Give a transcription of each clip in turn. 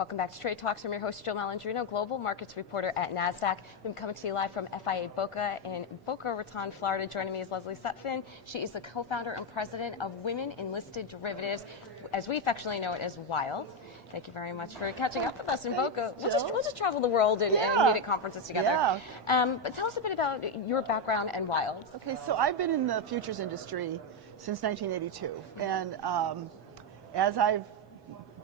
Welcome back to Trade Talks. I'm your host, Jill Malandrino, Global Markets Reporter at Nasdaq. I'm coming to you live from FIA Boca in Boca Raton, Florida. Joining me is Leslie Sutphen. She is the co-founder and president of Women in Listed Derivatives, as we affectionately know it as WILD. Thank you very much for catching up with us in Boca. We'll just travel the world and meet at conferences together. But tell us a bit about your background and WILD. Okay, so I've been in the futures industry since 1982, and as I've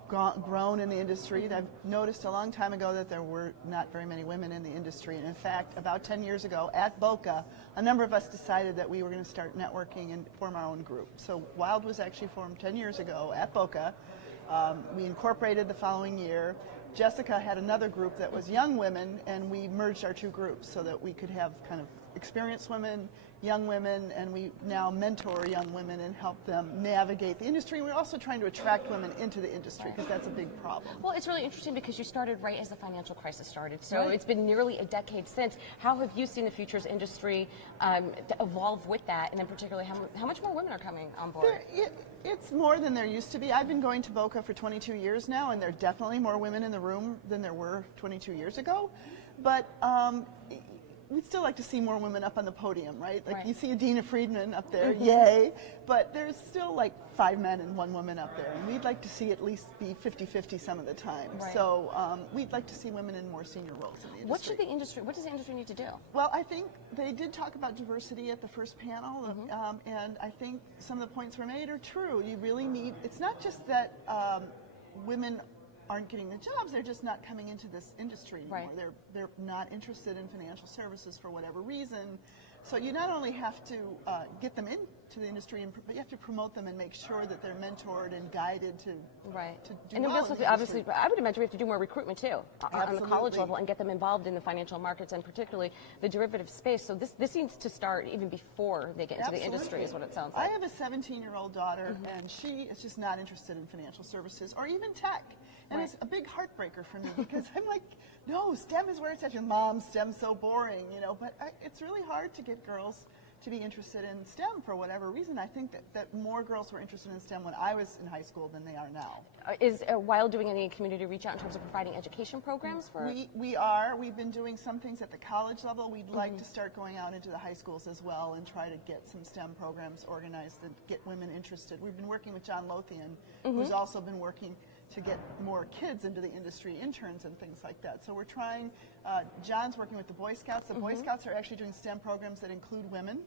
grown in the industry, I've noticed a long time ago that there were not very many women in the industry. And in fact, about 10 years ago at Boca, a number of us decided that we were going to start networking and form our own group. So WILD was actually formed 10 years ago at Boca. We incorporated the following year. Jessica had another group that was young women, and we merged our two groups so that we could have kind of experienced women, young women, and we now mentor young women and help them navigate the industry. We're also trying to attract women into the industry because that's a big problem. Well, it's really interesting because you started right as the financial crisis started, so it's been nearly a decade since. How have you seen the futures industry evolve with that, and in particular, how much more women are coming on board? It's more than there used to be. I've been going to Boca for 22 years now, and there are definitely more women in the room than there were 22 years ago. But we'd still like to see more women up on the podium, right? Like you see Adina Friedman up there, yay, but there's still like 5 men and 1 woman up there, and we'd like to see at least be 50-50 some of the time. So we'd like to see women in more senior roles in the industry. What does the industry need to do? Well, I think they did talk about diversity at the first panel, and I think some of the points were made are true. You really need, it's not just that women aren't getting the jobs, they're just not coming into this industry anymore. They're not interested in financial services for whatever reason. So you not only have to get them into the industry, but you have to promote them and make sure that they're mentored and guided to do and well also, obviously, I would imagine we have to do more recruitment too on the college level and get them involved in the financial markets and particularly the derivative space. So this needs to start even before they get into the industry, is what it sounds like. I have a 17-year-old daughter, and she is just not interested in financial services or even tech. And it's a big heartbreaker for me because I'm like, no, STEM is where it's at. Your mom, STEM's so boring, you know. But it's really hard to get girls to be interested in STEM for whatever reason. I think that more girls were interested in STEM when I was in high school than they are now. Is WILD doing any community reach out in terms of providing education programs for? We are. We've been doing some things at the college level. We'd like to start going out into the high schools as well and try to get some STEM programs organized and get women interested. We've been working with John Lothian, who's also been working to get more kids into the industry, interns and things like that. So we're trying, John's working with the Boy Scouts. The Boy Scouts are actually doing STEM programs that include women.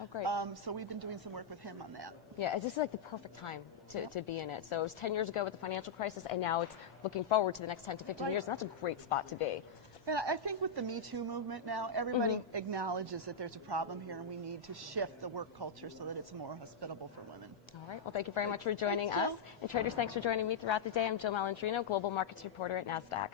Oh, great. So we've been doing some work with him on that. Yeah, this is like the perfect time to be in it. So it was 10 years ago with the financial crisis, and now it's looking forward to the next 10 to 15 years, and that's a great spot to be. And I think with the Me Too movement now, everybody acknowledges that there's a problem here, and we need to shift the work culture so that it's more hospitable for women. All right. Well, thank you very much for joining us. And traders, thanks for joining me throughout the day. I'm Jill Malandrino, Global Markets Reporter at Nasdaq.